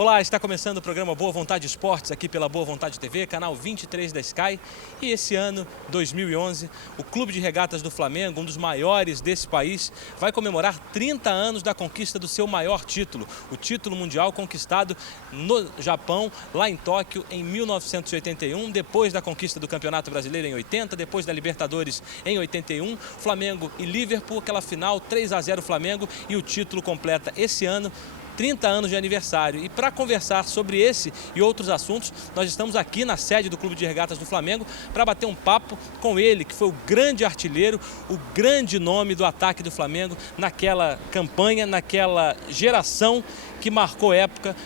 Olá, está começando o programa Boa Vontade Esportes aqui pela Boa Vontade TV, canal 23 da Sky. E esse ano, 2011, o Clube de Regatas do Flamengo, um dos maiores desse país, vai comemorar 30 anos da conquista do seu maior título, o título mundial conquistado no Japão, lá em Tóquio, em 1981, depois da conquista do Campeonato Brasileiro em 80, depois da Libertadores em 81, Flamengo e Liverpool, aquela final 3-0 Flamengo, e o título completa esse ano 30 anos de aniversário. E para conversar sobre esse e outros assuntos, nós estamos aqui na sede do Clube de Regatas do Flamengo para bater um papo com ele, que foi o grande artilheiro, o grande nome do ataque do Flamengo naquela campanha, naquela geração que marcou época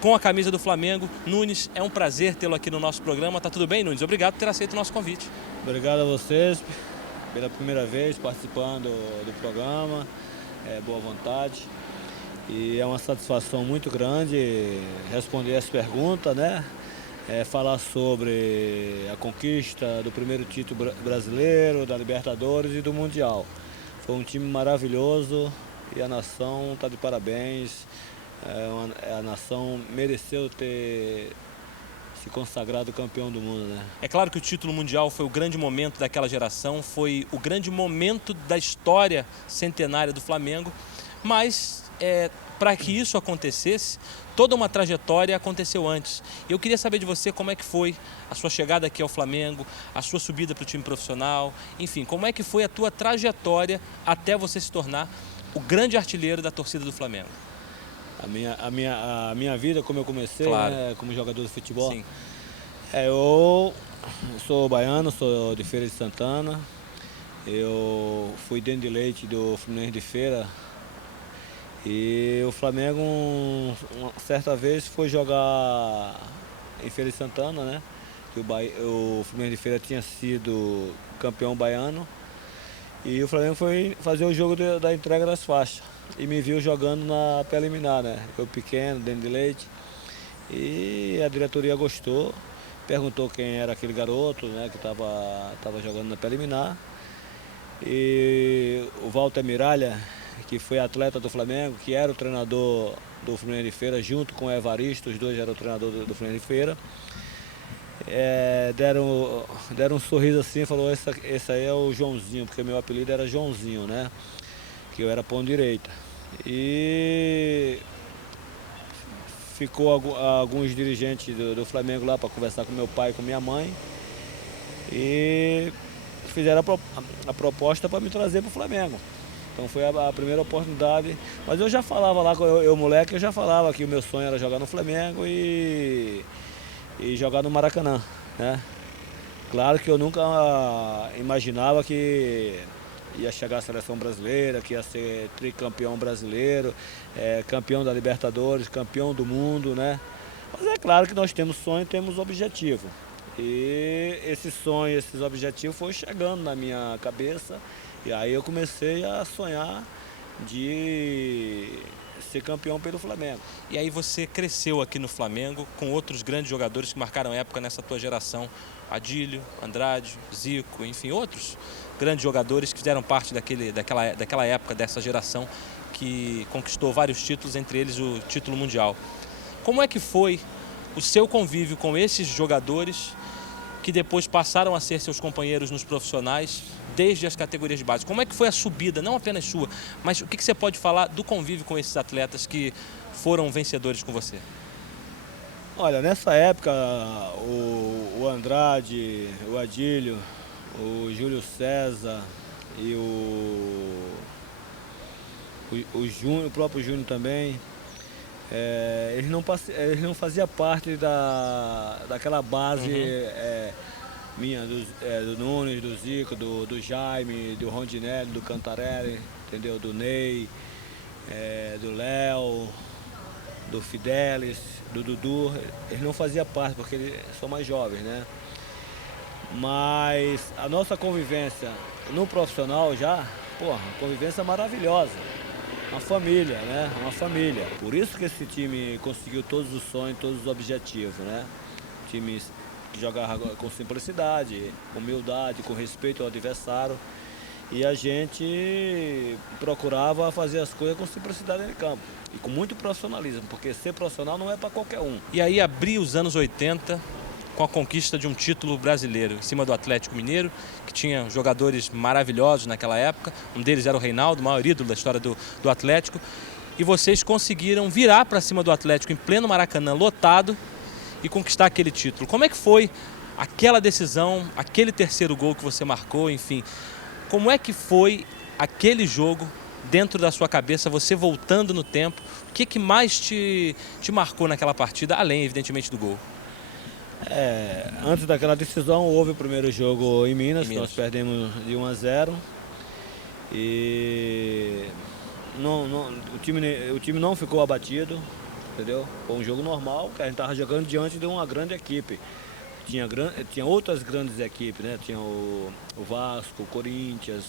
com a camisa do Flamengo. Nunes, é um prazer tê-lo aqui no nosso programa. Tá tudo bem, Nunes? Obrigado por ter aceito o nosso convite. Obrigado a vocês pela primeira vez participando do programa. Boa vontade. E é uma satisfação muito grande responder essa pergunta, né? Falar sobre a conquista do primeiro título brasileiro, da Libertadores e do Mundial. Foi um time maravilhoso e a nação está de parabéns. A nação mereceu ter se consagrado campeão do mundo, né? É claro que o título mundial foi o grande momento daquela geração, foi o grande momento da história centenária do Flamengo, mas para que isso acontecesse, toda uma trajetória aconteceu antes. Eu queria saber de você como é que foi a sua chegada aqui ao Flamengo, a sua subida para o time profissional, enfim, como é que foi a tua trajetória até você se tornar o grande artilheiro da torcida do Flamengo? A minha vida, como eu comecei, claro, né, como jogador de futebol. Sim. Eu sou baiano, sou de Feira de Santana. Eu fui dentro de leite do Fluminense de Feira. E o Flamengo, uma certa vez, foi jogar em Feira de Santana, né? Que o Fluminense de Feira tinha sido campeão baiano. E o Flamengo foi fazer o jogo da entrega das faixas. E me viu jogando na preliminar, né? Eu pequeno, dentro de leite. E a diretoria gostou, perguntou quem era aquele garoto, né? Que estava jogando na preliminar. E o Walter Miralha, que foi atleta do Flamengo, que era o treinador do Fluminense de Feira, junto com o Evaristo, os dois eram o treinador do Fluminense de Feira. Deram um sorriso assim e falou, esse aí é o Joãozinho, porque meu apelido era Joãozinho, né? Que eu era ponta direita. E ficou alguns dirigentes do Flamengo lá para conversar com meu pai e com minha mãe. E fizeram a proposta para me trazer para o Flamengo. Então foi a primeira oportunidade. Mas eu já falava lá, eu moleque, eu já falava que o meu sonho era jogar no Flamengo e jogar no Maracanã, né? Claro que eu nunca imaginava que ia chegar à seleção brasileira, que ia ser tricampeão brasileiro, campeão da Libertadores, campeão do mundo, né? Mas é claro que nós temos sonho e temos objetivo. E esse sonho, esses objetivos foram chegando na minha cabeça. E aí eu comecei a sonhar de ser campeão pelo Flamengo. E aí você cresceu aqui no Flamengo com outros grandes jogadores que marcaram época nessa tua geração. Adílio, Andrade, Zico, enfim, outros grandes jogadores que fizeram parte daquela época, dessa geração que conquistou vários títulos, entre eles o título mundial. Como é que foi o seu convívio com esses jogadores que depois passaram a ser seus companheiros nos profissionais desde as categorias de base? Como é que foi a subida, não apenas sua, mas o que você pode falar do convívio com esses atletas que foram vencedores com você? Olha, nessa época, o Andrade, o Adílio, o Júlio César e o próprio Júnior também, eles não faziam parte daquela base minha, do Nunes, do Zico, do Jaime, do Rondinelli, do Cantarelli, entendeu? Do Ney, do Léo, do Fidelis, do Dudu. Eles não faziam parte porque eles são mais jovens, né? Mas a nossa convivência no profissional já, porra, convivência maravilhosa. Uma família, né? Uma família. Por isso que esse time conseguiu todos os sonhos, todos os objetivos, né? Time que jogava com simplicidade, com humildade, com respeito ao adversário. E a gente procurava fazer as coisas com simplicidade em campo e com muito profissionalismo, porque ser profissional não é para qualquer um. E aí abriu os anos 80 com a conquista de um título brasileiro em cima do Atlético Mineiro, que tinha jogadores maravilhosos naquela época. Um deles era o Reinaldo, o maior ídolo da história do Atlético. E vocês conseguiram virar para cima do Atlético em pleno Maracanã, lotado, e conquistar aquele título. Como é que foi aquela decisão, aquele terceiro gol que você marcou, enfim? Como é que foi aquele jogo dentro da sua cabeça, você voltando no tempo? O que mais te marcou naquela partida, além, evidentemente, do gol? Antes daquela decisão, houve o primeiro jogo em Minas, Em Minas. nós perdemos de 1-0. E o time não ficou abatido, entendeu? Foi um jogo normal, que a gente estava jogando diante de uma grande equipe. Tinha outras grandes equipes, né? Tinha o Vasco, o Corinthians,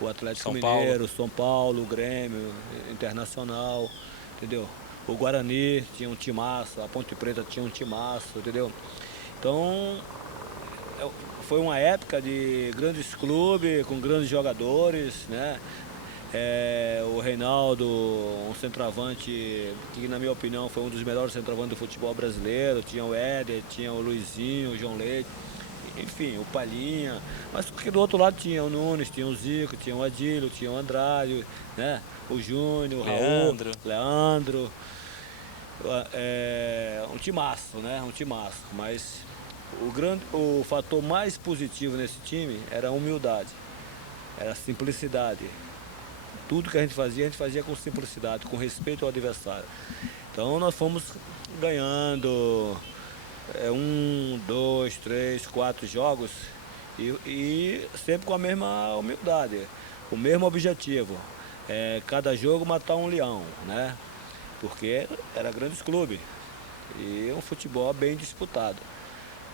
o Atlético Mineiro, São Paulo, o Grêmio, Internacional, entendeu? O Guarani tinha um timaço, a Ponte Preta tinha um timaço, entendeu? Então, foi uma época de grandes clubes, com grandes jogadores, né? O Reinaldo, um centroavante que, na minha opinião, foi um dos melhores centroavantes do futebol brasileiro. Tinha o Éder, tinha o Luizinho, o João Leite, enfim, o Palhinha. Mas porque do outro lado tinha o Nunes, tinha o Zico, tinha o Adílio, tinha o Andrade, né? O Júnior, o Raul, Leandro. Um timaço, né? Um timaço. Mas o fator mais positivo nesse time era a humildade, era a simplicidade. Tudo que a gente fazia com simplicidade, com respeito ao adversário. Então nós fomos ganhando 1, 2, 3, 4 jogos e sempre com a mesma humildade, o mesmo objetivo. Cada jogo matar um leão, né? Porque era grandes clubes e um futebol bem disputado.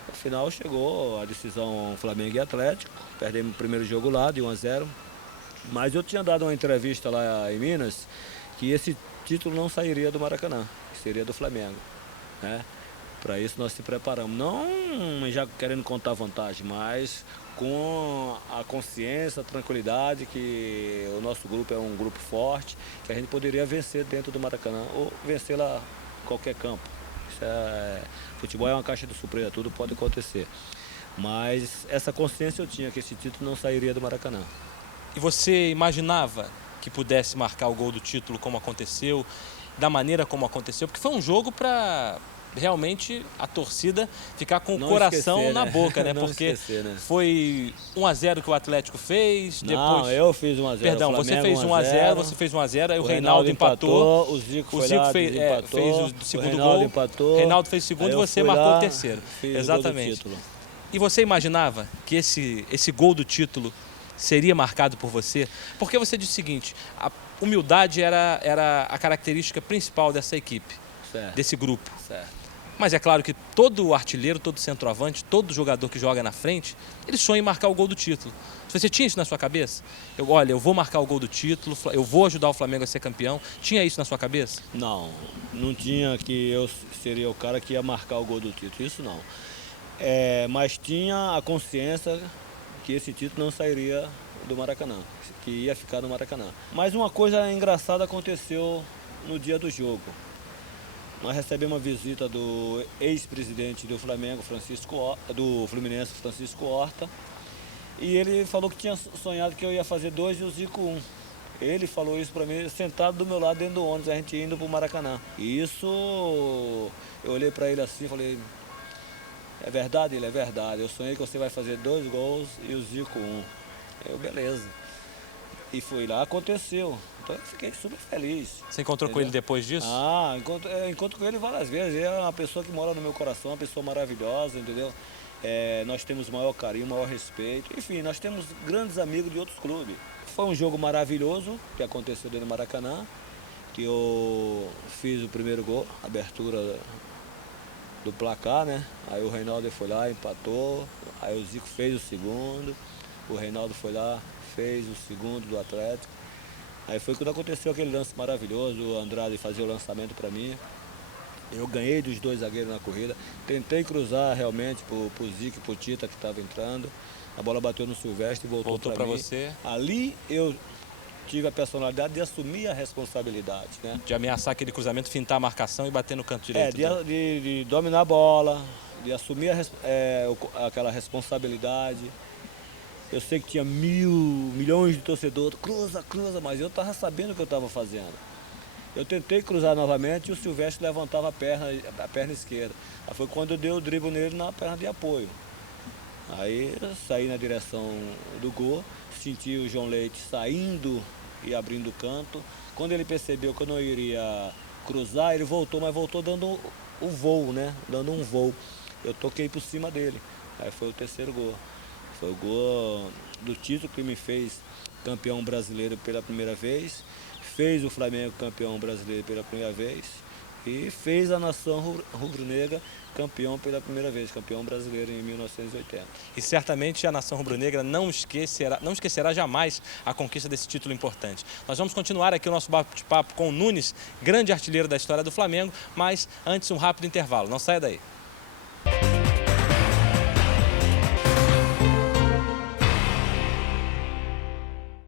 No final chegou a decisão Flamengo e Atlético, perdemos o primeiro jogo lá de 1-0. Mas eu tinha dado uma entrevista lá em Minas que esse título não sairia do Maracanã, que seria do Flamengo, né? Para isso nós se preparamos, não já querendo contar vantagem, mas com a consciência, a tranquilidade que o nosso grupo é um grupo forte, que a gente poderia vencer dentro do Maracanã ou vencer lá em qualquer campo. Futebol é uma caixa de surpresa, tudo pode acontecer. Mas essa consciência eu tinha, que esse título não sairia do Maracanã. E você imaginava que pudesse marcar o gol do título como aconteceu, da maneira como aconteceu? Porque foi um jogo para realmente a torcida ficar com o coração na boca, né? Porque foi 1-0 que o Atlético fez, depois... Não, eu fiz 1-0. Perdão, você fez 1-0, você fez 1-0, aí o Reinaldo empatou. O Zico fez o segundo gol. Empatou, Reinaldo fez o segundo e você marcou o terceiro. Exatamente. E você imaginava que esse gol do título seria marcado por você? Porque você disse o seguinte, a humildade era a característica principal dessa equipe, certo, desse grupo. Certo. Mas é claro que todo artilheiro, todo centroavante, todo jogador que joga na frente, ele sonha em marcar o gol do título. Você tinha isso na sua cabeça? Eu vou marcar o gol do título, eu vou ajudar o Flamengo a ser campeão. Tinha isso na sua cabeça? Não tinha que eu seria o cara que ia marcar o gol do título, isso não. Mas tinha a consciência que esse título não sairia do Maracanã, que ia ficar no Maracanã. Mas uma coisa engraçada aconteceu no dia do jogo. Nós recebemos uma visita do ex-presidente do Flamengo, do Fluminense, Francisco Horta, e ele falou que tinha sonhado que eu ia fazer 2 e o Zico 1. Ele falou isso para mim, sentado do meu lado dentro do ônibus, a gente indo para o Maracanã. E isso, eu olhei para ele assim e falei... É verdade? Ele, é verdade. Eu sonhei que você vai fazer 2 gols e o Zico 1. Beleza. E fui lá, aconteceu. Então eu fiquei super feliz. Você encontrou com ele depois disso? Encontro com ele várias vezes. Ele é uma pessoa que mora no meu coração, uma pessoa maravilhosa, entendeu? Nós temos o maior carinho, o maior respeito. Enfim, nós temos grandes amigos de outros clubes. Foi um jogo maravilhoso que aconteceu dentro do Maracanã, que eu fiz o primeiro gol, abertura do placar, né? Aí o Reinaldo foi lá, empatou, aí o Zico fez o segundo, o Reinaldo foi lá, fez o segundo do Atlético. Aí foi quando aconteceu aquele lance maravilhoso, o Andrade fazia o lançamento para mim. Eu ganhei dos 2 zagueiros na corrida, tentei cruzar realmente pro Zico e pro Tita que estava entrando, A bola bateu no Silvestre e voltou para mim. você. Ali eu tive a personalidade de assumir a responsabilidade, né? De ameaçar aquele cruzamento, fintar a marcação e bater no canto direito. De dominar a bola, de assumir aquela responsabilidade. Eu sei que tinha milhões de torcedores, cruza, mas eu estava sabendo o que eu estava fazendo. Eu tentei cruzar novamente e o Silvestre levantava a perna esquerda. Aí foi quando eu dei o drible nele na perna de apoio. Aí eu saí na direção do gol, senti o João Leite saindo e abrindo o canto. Quando ele percebeu que eu não iria cruzar, ele voltou, mas voltou dando o voo, né? Dando um voo. Eu toquei por cima dele. Aí foi o terceiro gol. Foi o gol do título que me fez campeão brasileiro pela primeira vez, fez o Flamengo campeão brasileiro pela primeira vez e fez a nação rubro-negra campeão pela primeira vez, campeão brasileiro em 1980. E certamente a nação rubro-negra não esquecerá jamais a conquista desse título importante. Nós vamos continuar aqui o nosso bate-papo com o Nunes, grande artilheiro da história do Flamengo, mas antes um rápido intervalo. Não saia daí.